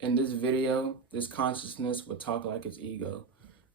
In this video, this consciousness will talk like its ego.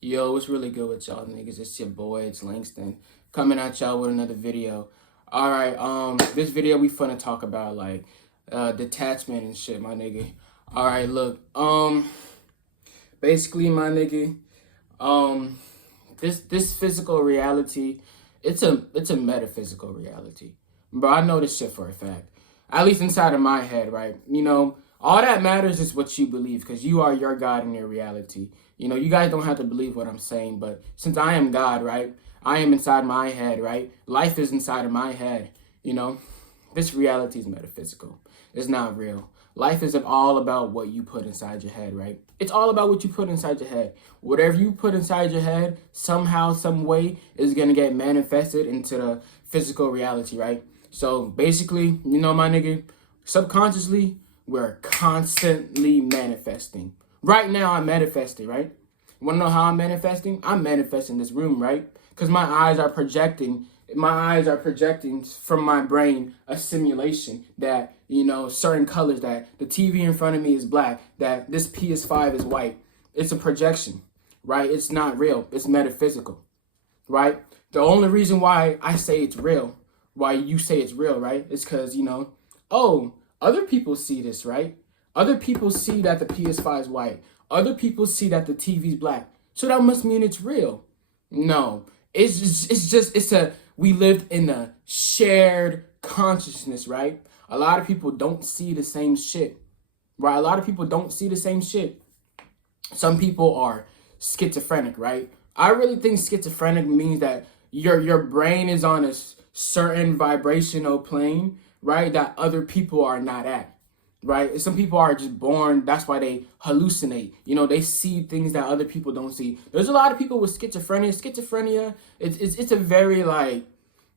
Yo, what's really good with y'all niggas? It's your boy, it's Langston, coming at y'all with another video. Alright, this video we finna talk about like detachment and shit, my nigga. Alright, look, basically my nigga, this physical reality, it's a metaphysical reality. But I know this shit for a fact. At least inside of my head, right? You know, all that matters is what you believe, because you are your God in your reality. You know, you guys don't have to believe what I'm saying, but since I am God, right? I am inside my head, right? Life is inside of my head, you know? This reality is metaphysical. It's not real. Life is all about what you put inside your head, right? It's all about what you put inside your head. Whatever you put inside your head, somehow, some way, is going to get manifested into the physical reality, right? So basically, you know, my nigga, subconsciously, we're constantly manifesting. Right now, I'm manifesting, right? Want to know how I'm manifesting? I'm manifesting this room, right? Because my eyes are projecting from my brain a simulation that, you know, certain colors, that the TV in front of me is black, that this PS5 is white. It's a projection, right? It's not real. It's metaphysical, right? The only reason why I say it's real, why you say it's real, right, is because, you know, oh, other people see this, right? Other people see that the PS5 is white. Other people see that the TV's black. So that must mean it's real. No, we lived in a shared consciousness, right? A lot of people don't see the same shit, right? A lot of people don't see the same shit. Some people are schizophrenic, right? I really think schizophrenic means that your brain is on a certain vibrational plane, right, that other people are not at, right? Some people are just born, that's why they hallucinate. You know, they see things that other people don't see. There's a lot of people with schizophrenia. Schizophrenia, it's a very, like,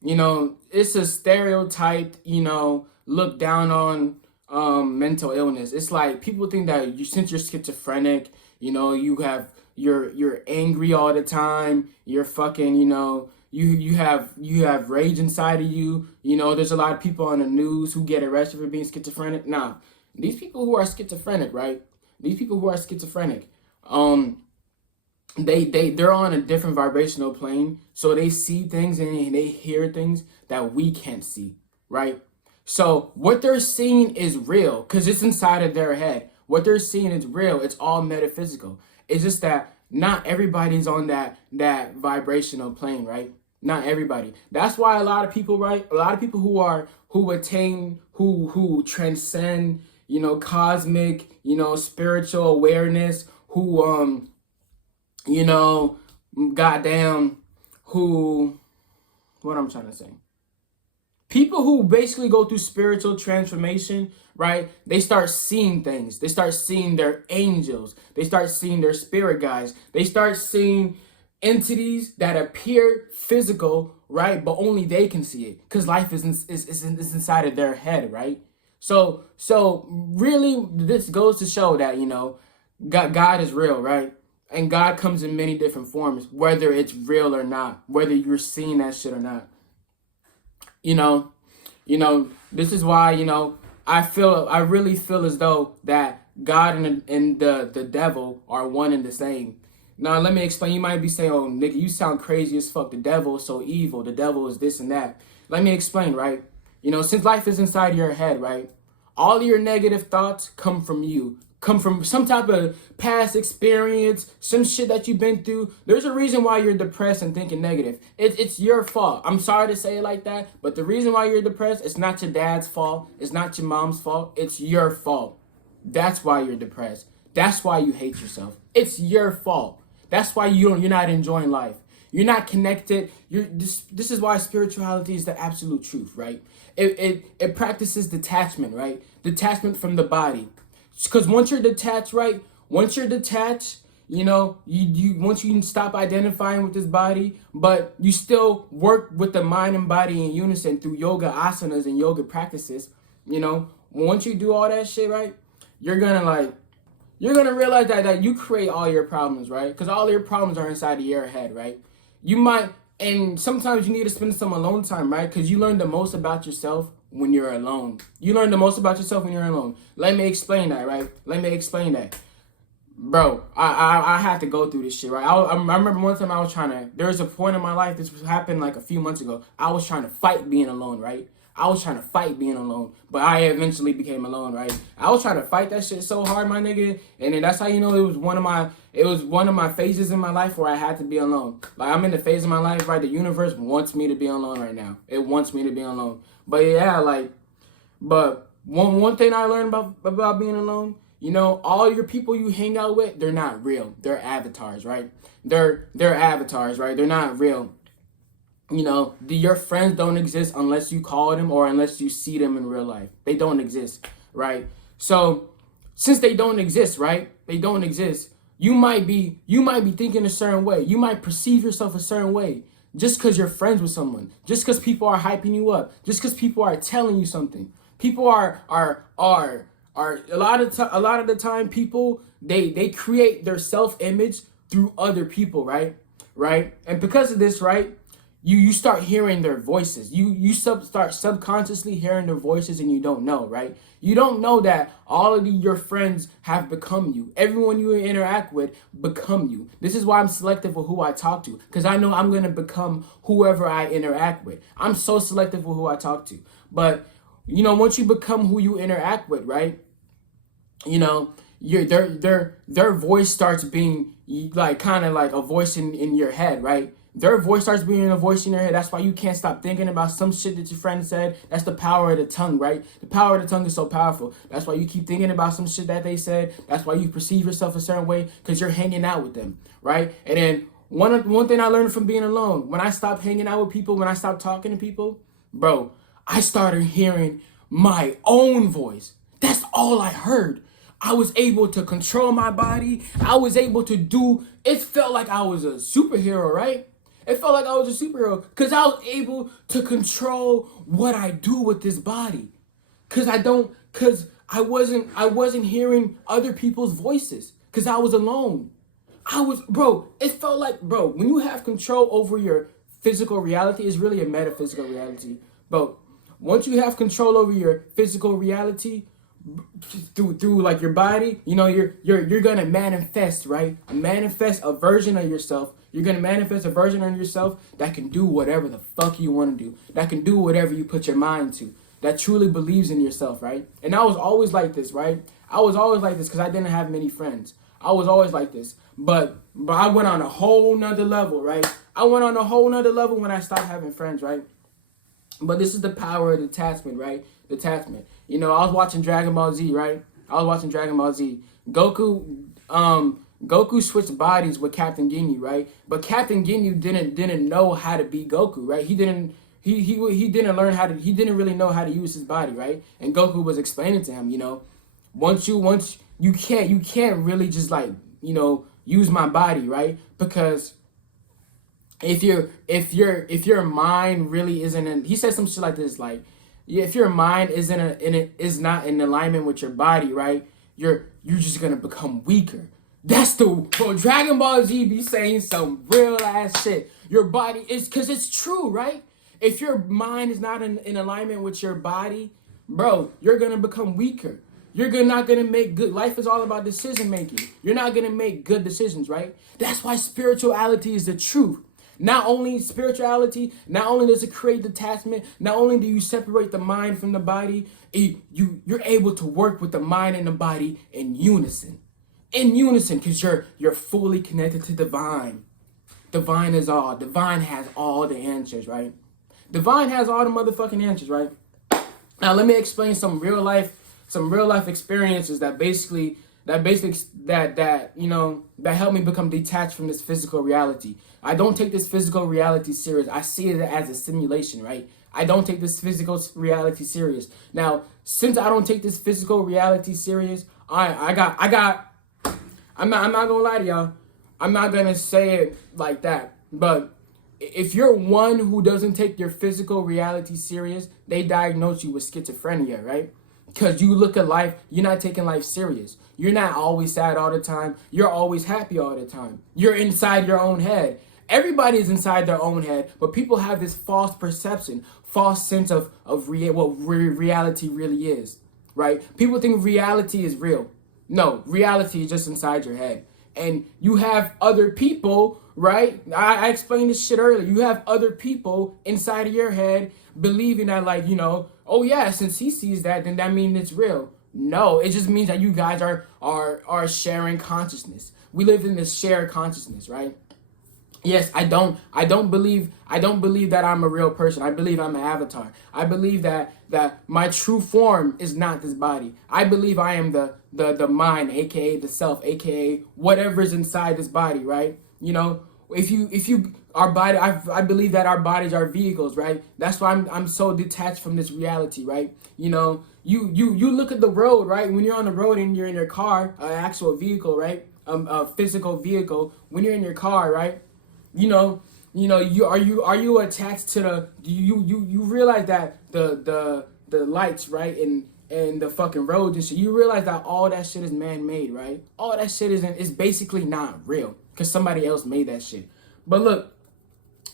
you know, it's a stereotyped, you know, look down on mental illness. It's like people think that since you're schizophrenic, you know, you're angry all the time, you're fucking, you know, you have rage inside of you. You know, there's a lot of people on the news who get arrested for being schizophrenic. Nah, these people who are schizophrenic, right? These people who are schizophrenic, they're on a different vibrational plane, so they see things and they hear things that we can't see, right? So what they're seeing is real because it's inside of their head. What they're seeing is real. It's all metaphysical. It's just that not everybody's on that vibrational plane, right? Not everybody. That's why a lot of people, right? A lot of people who transcend, you know, cosmic, you know, spiritual awareness, who you know, goddamn, who, what I'm trying to say. People who basically go through spiritual transformation, right? They start seeing things. They start seeing their angels. They start seeing their spirit guides. They start seeing entities that appear physical, right? But only they can see it because life is inside of their head, right? So really, this goes to show that, you know, God is real, right? And God comes in many different forms, whether it's real or not, whether you're seeing that shit or not. You know, this is why, you know, I really feel as though that God and the devil are one and the same. Now, let me explain. You might be saying, oh, nigga, you sound crazy as fuck. The devil is so evil. The devil is this and that. Let me explain, right? You know, since life is inside your head, right? All your negative thoughts come from you. Come from some type of past experience, some shit that you've been through. There's a reason why you're depressed and thinking negative. It's your fault. I'm sorry to say it like that, but the reason why you're depressed, it's not your dad's fault. It's not your mom's fault. It's your fault. That's why you're depressed. That's why you hate yourself. It's your fault. That's why you're not enjoying life. You're not connected. This is why spirituality is the absolute truth, right? It practices detachment, right? Detachment from the body. Because once you're detached, right? Once you're detached, you know, once you can stop identifying with this body, but you still work with the mind and body in unison through yoga asanas and yoga practices, you know, once you do all that shit, right? You're gonna realize that you create all your problems, right? Because all your problems are inside of your head, right? And sometimes you need to spend some alone time, right? Because you learn the most about yourself when you're alone. You learn the most about yourself when you're alone. Let me explain that, right? Let me explain that. Bro, I had to go through this shit, right? I remember one time I was trying to, there was a point in my life, this happened like a few months ago, I was trying to fight being alone, right? I was trying to fight being alone, but I eventually became alone, right? I was trying to fight that shit so hard, my nigga, and then that's how you know it was one of my phases in my life where I had to be alone. Like, I'm in the phase of my life, right? The universe wants me to be alone right now. It wants me to be alone. But yeah, like, but one thing I learned about being alone, you know, all your people you hang out with, they're not real. They're avatars, right? They're avatars, right? They're not real. You know, your friends don't exist unless you call them or unless you see them in real life. They don't exist, right? So since they don't exist, right? They don't exist. You might be thinking a certain way. You might perceive yourself a certain way just because you're friends with someone. Just because people are hyping you up. Just because people are telling you something. People are a lot of the time people they create their self-image through other people, right? Right? And because of this, right? You start hearing their voices. You start subconsciously hearing their voices and you don't know, right? You don't know that all of your friends have become you. Everyone you interact with become you. This is why I'm selective with who I talk to, because I know I'm going to become whoever I interact with. I'm so selective with who I talk to. But, you know, once you become who you interact with, right? You know, their voice starts being like kind of like a voice in your head, right? Their voice starts being a voice in your head. That's why you can't stop thinking about some shit that your friend said. That's the power of the tongue, right? The power of the tongue is so powerful. That's why you keep thinking about some shit that they said. That's why you perceive yourself a certain way, because you're hanging out with them, right? And then one thing I learned from being alone, when I stopped hanging out with people, when I stopped talking to people, bro, I started hearing my own voice. That's all I heard. I was able to control my body. I was able to do, it felt like I was a superhero, right? It felt like I was a superhero because I was able to control what I do with this body. Because I wasn't hearing other people's voices because I was alone. It felt like, bro, when you have control over your physical reality, it's really a metaphysical reality. But once you have control over your physical reality, through like your body, you know, you're gonna manifest, right? Manifest a version of yourself. You're gonna manifest a version of yourself that can do whatever the fuck you want to do. That can do whatever you put your mind to. That truly believes in yourself, right? And I was always like this, right? I was always like this because I didn't have many friends. I was always like this, but I went on a whole nother level, right? I went on a whole nother level when I stopped having friends, right? But this is the power of detachment, right? Detachment. You know, I was watching Dragon Ball Z, right? Goku switched bodies with Captain Ginyu, right? But Captain Ginyu didn't know how to be Goku, right? He didn't really know how to use his body, right? And Goku was explaining to him, you know, once you can't really just like, you know, use my body, right? Because if your mind really isn't in, he said some shit like this, like, yeah, if your mind is not in alignment with your body, right? You're just gonna become weaker. Bro, Dragon Ball Z be saying some real ass shit. Your body is, because it's true, right? If your mind is not in alignment with your body, bro, you're gonna become weaker. You're not gonna make good. Life is all about decision making. You're not gonna make good decisions, right? That's why spirituality is the truth. Not only spirituality, not only does it create detachment, not only do you separate the mind from the body, you're able to work with the mind and the body in unison. In unison, because you're fully connected to divine. Divine is all. Divine has all the answers, right? Divine has all the motherfucking answers, right? Now let me explain some real life experiences that you know, that helped me become detached from this physical reality. I don't take this physical reality serious. I see it as a simulation, right? I don't take this physical reality serious. Now, since I don't take this physical reality serious, I'm not gonna lie to y'all. I'm not gonna say it like that. But if you're one who doesn't take your physical reality serious, they diagnose you with schizophrenia, right? Because you look at life, you're not taking life serious. You're not always sad all the time. You're always happy all the time. You're inside your own head. Everybody is inside their own head, but people have this false perception, false sense of what reality really is, right? People think reality is real. No, reality is just inside your head. And you have other people, right? I explained this shit earlier. You have other people inside of your head believing that, like, oh yeah, since he sees that, then that means it's real. No, it just means that you guys are sharing consciousness. We live in this shared consciousness, right? Yes, I don't believe that I'm a real person. I believe I'm an avatar. I believe that my true form is not this body. I believe I am the mind, aka the self, aka whatever's inside this body, right? If you our body, I believe that our bodies are vehicles, right? That's why I'm so detached from this reality, right? You look at the road, right? When you're on the road and you're in your car, an actual vehicle, right? A physical vehicle. When you're in your car, right? Are you attached to you realize that the lights, right, and the fucking roads and shit, you realize that all that shit is man-made, right? All that shit is basically not real because somebody else made that shit. But look,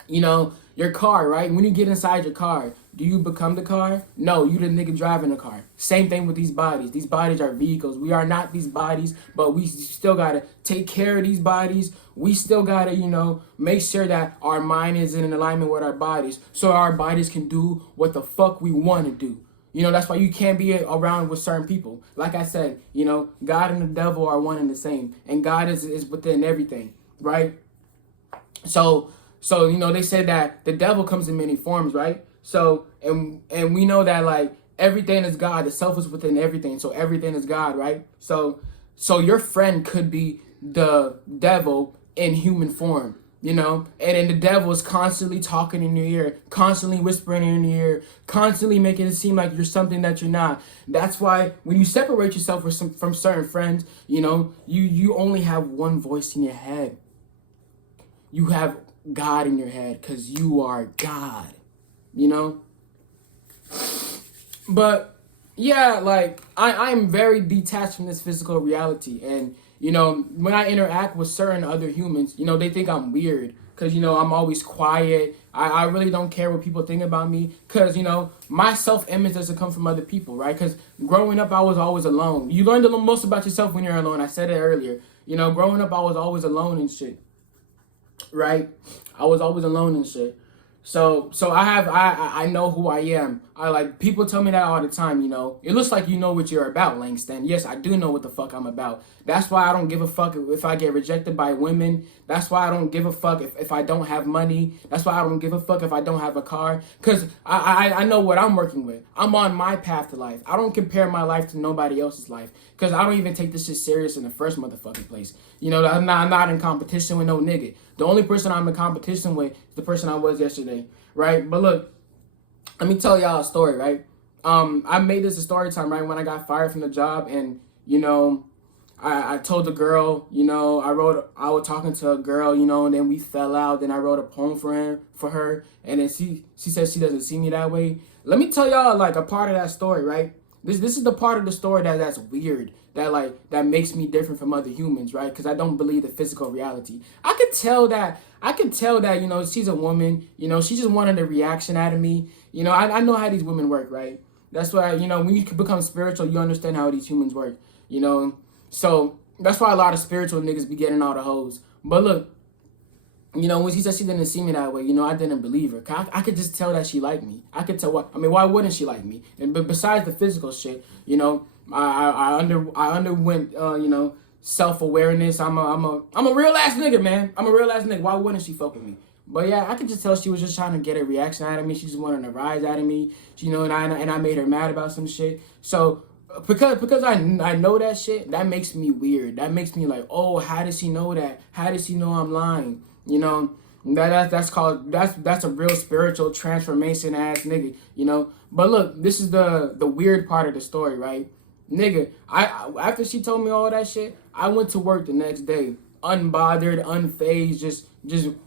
your car, right? When you get inside your car, do you become the car? No, you the nigga driving the car. Same thing with these bodies. These bodies are vehicles. We are not these bodies, but we still gotta take care of these bodies. We still gotta, make sure that our mind is in alignment with our bodies so our bodies can do what the fuck we want to do. That's why you can't be around with certain people. Like I said, God and the devil are one and the same. And God is within everything, right? So they said that the devil comes in many forms, right? So and we know that, like, everything is God. The self is within everything, so everything is God, right? So your friend could be the devil in human form, and then the devil is constantly talking in your ear, constantly whispering in your ear, constantly making it seem like you're something that you're not. That's why when you separate yourself from certain friends, you only have one voice in your head. You have God in your head because you are God, But yeah, like I'm very detached from this physical reality, and when I interact with certain other humans, they think I'm weird because I'm always quiet. I really don't care what people think about me because my self-image doesn't come from other people, right? Because growing up I was always alone. You learn the most about yourself when you're alone. I said it earlier. Growing up I was always alone and shit. Right? I was always alone and shit. So I know who I am. People tell me that all the time, It looks like you know what you're about, Langston. Yes, I do know what the fuck I'm about. That's why I don't give a fuck if I get rejected by women. That's why I don't give a fuck if I don't have money. That's why I don't give a fuck if I don't have a car. Because I know what I'm working with. I'm on my path to life. I don't compare my life to nobody else's life. Because I don't even take this shit serious in the first motherfucking place. I'm not in competition with no nigga. The only person I'm in competition with is the person I was yesterday, right? But look, let me tell y'all a story, right? I made this a story time, right? When I got fired from the job, and I told the girl, I was talking to a girl, and then we fell out. Then I wrote a poem for her, and then she said she doesn't see me that way. Let me tell y'all like a part of that story, right? This is the part of the story that's weird, that makes me different from other humans, right? Because I don't believe the physical reality. I could tell that, she's a woman, she just wanted a reaction out of me. I know how these women work, right? That's why, when you become spiritual, you understand how these humans work, So that's why a lot of spiritual niggas be getting all the hoes. But look, when she said she didn't see me that way, I didn't believe her. I could just tell that she liked me. I could tell why wouldn't she like me? And but besides the physical shit, I underwent self-awareness. I'm a real ass nigga, man. I'm a real ass nigga. Why wouldn't she fuck with me? But yeah, I could just tell she was just trying to get a reaction out of me. She just wanted a rise out of me. And I made her mad about some shit. So because I know that shit, that makes me weird. That makes me like, oh, how does she know that? How does she know I'm lying? That's a real spiritual transformation ass nigga, But look, this is the weird part of the story, right? Nigga, after she told me all that shit, I went to work the next day, unbothered, unfazed, just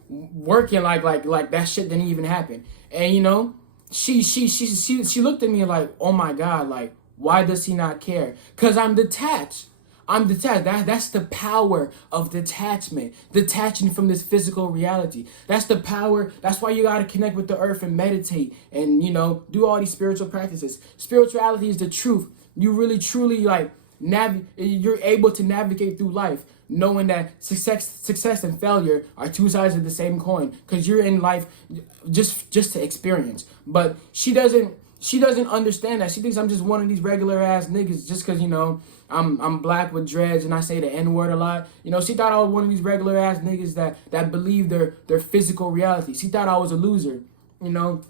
working like that shit didn't even happen. And she looked at me like, oh my God, like, why does he not care? Cause I'm detached. I'm detached. That's the power of detachment. Detaching from this physical reality. That's the power. That's why you got to connect with the earth and meditate and, do all these spiritual practices. Spirituality is the truth. You really, truly, like, you're able to navigate through life knowing that success and failure are two sides of the same coin, because you're in life just to experience. But she doesn't understand that. She thinks I'm just one of these regular ass niggas just because I'm black with dreads and I say the N word a lot. She thought I was one of these regular ass niggas that believe their physical reality. She thought I was a loser. No,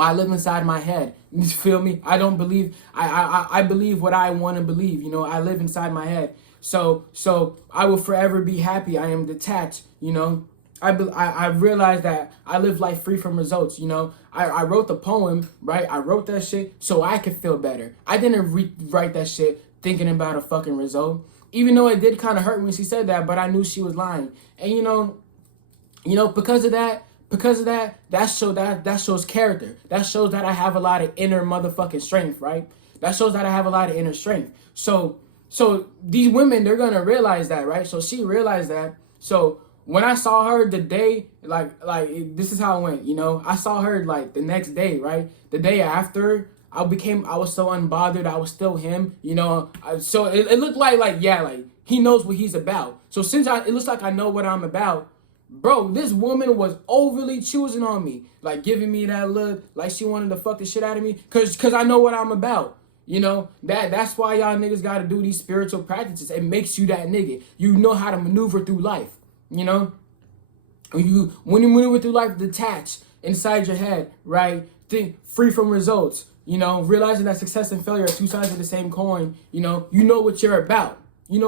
I live inside my head. You feel me? I don't believe. I believe what I want to believe. I live inside my head. So I will forever be happy. I am detached. I realized that I live life free from results. I wrote the poem, right? I wrote that shit so I could feel better. I didn't write that shit thinking about a fucking result. Even though it did kind of hurt when she said that, but I knew she was lying. And because of that, that shows character. That shows that I have a lot of inner motherfucking strength, right? That shows that I have a lot of inner strength. So these women, they're gonna realize that, right? So she realized that. So when I saw her the day, like this is how it went, I saw her like the next day, right? The day after, I was so unbothered. I was still him, so it looked like he knows what he's about. So since it looks like I know what I'm about, bro, this woman was overly choosing on me, like giving me that look, like she wanted to fuck the shit out of me, cause I know what I'm about. That's why y'all niggas gotta do these spiritual practices. It makes you that nigga. You know how to maneuver through life. When you maneuver through life, detached inside your head, right? Think free from results. Realizing that success and failure are two sides of the same coin. You know what you're about. I'm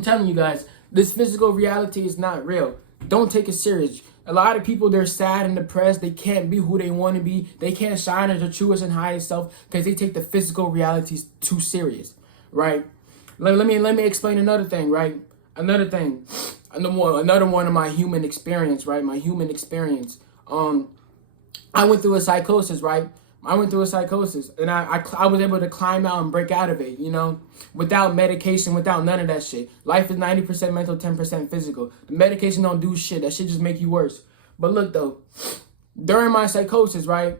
telling you guys, this physical reality is not real. Don't take it serious. A lot of people, they're sad and depressed. They can't be who they want to be. They can't shine as their truest and highest self because they take the physical realities too serious, right? Let me explain another thing, right? Another one of my human experience, right? My human experience. I went through a psychosis, right? And I was able to climb out and break out of it, without medication, without none of that shit. Life is 90% mental, 10% physical. The medication don't do shit. That shit just make you worse. But look though, during my psychosis, right,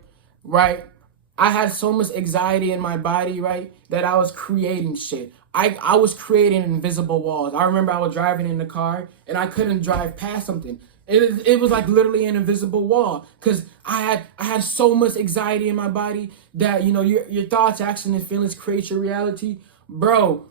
I had so much anxiety in my body, right, that I was creating shit. I was creating invisible walls. I remember I was driving in the car and I couldn't drive past something. It was like literally an invisible wall because I had so much anxiety in my body that your thoughts, actions, and feelings create your reality, bro.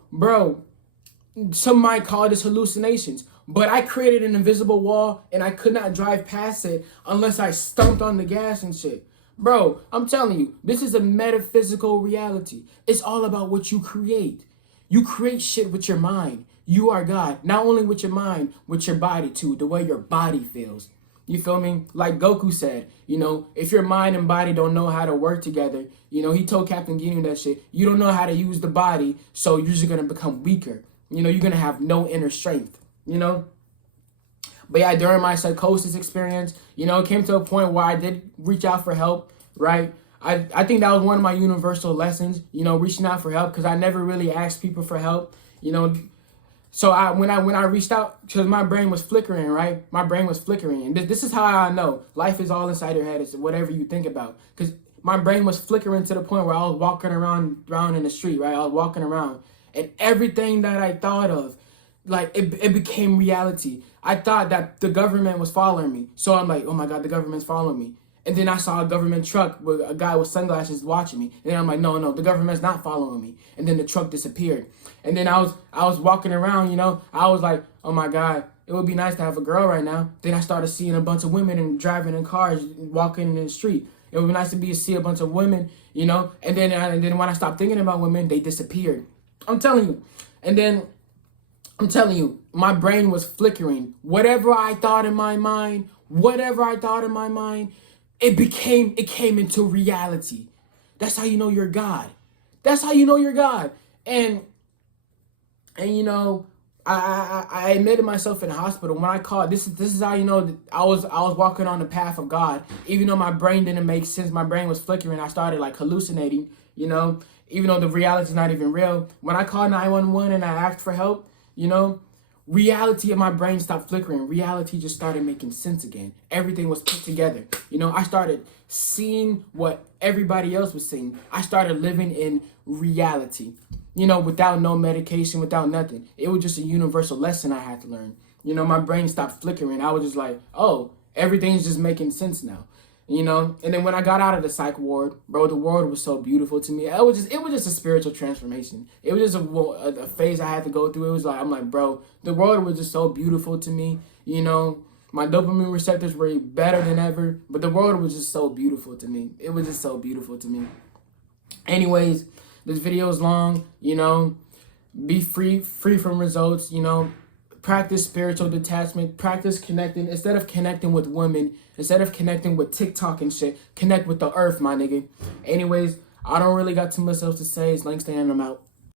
Some might call this hallucinations, but I created an invisible wall and I could not drive past it unless I stumped on the gas and shit. Bro, I'm telling you, this is a metaphysical reality. It's all about what you create. You create shit with your mind. You are God, not only with your mind, with your body too, the way your body feels. You feel me? Like Goku said, if your mind and body don't know how to work together, he told Captain Ginyu that shit. You don't know how to use the body, so you're just going to become weaker. You're going to have no inner strength, But yeah, during my psychosis experience, it came to a point where I did reach out for help, right? I think that was one of my universal lessons, reaching out for help, because I never really asked people for help, So when I reached out, because my brain was flickering, right? My brain was flickering. And this is how I know life is all inside your head. It's whatever you think about. Because my brain was flickering to the point where I was walking around in the street, right? I was walking around. And everything that I thought of, like, it became reality. I thought that the government was following me. So I'm like, oh my God, the government's following me. And then I saw a government truck with a guy with sunglasses watching me. And then I'm like, no, the government's not following me. And then the truck disappeared. And then I was walking around, I was like, oh my God, it would be nice to have a girl right now. Then I started seeing a bunch of women and driving in cars, walking in the street. It would be nice to see a bunch of women, And then when I stopped thinking about women, they disappeared. I'm telling you. And then I'm telling you, my brain was flickering. Whatever I thought in my mind, it came into reality. That's how you know you're God. And I admitted myself in the hospital. When I called, this is how you know that I was walking on the path of God. Even though my brain didn't make sense, my brain was flickering. I started like hallucinating, even though the reality is not even real. When I called 911 and I asked for help, you know, reality of my brain stopped flickering. Reality just started making sense again. Everything was put together. You know, I started seeing what everybody else was seeing. I started living in reality, you know, without no medication, without nothing. It was just a universal lesson I had to learn. You know, my brain stopped flickering. I was just like, oh, everything's just making sense now. You know, and then when I got out of the psych ward, bro, the world was so beautiful to me. It was just a spiritual transformation. It was just a phase I had to go through. It was like, I'm like, bro, the world was just so beautiful to me. You know, my dopamine receptors were better than ever, but the world was just so beautiful to me. It was just so beautiful to me. Anyways, this video is long. You know, be free from results. You know, practice spiritual detachment, practice connecting. Instead of connecting with women, instead of connecting with TikTok and shit, connect with the earth, my nigga. Anyways, I don't really got too much else to say. It's Langston and I'm out.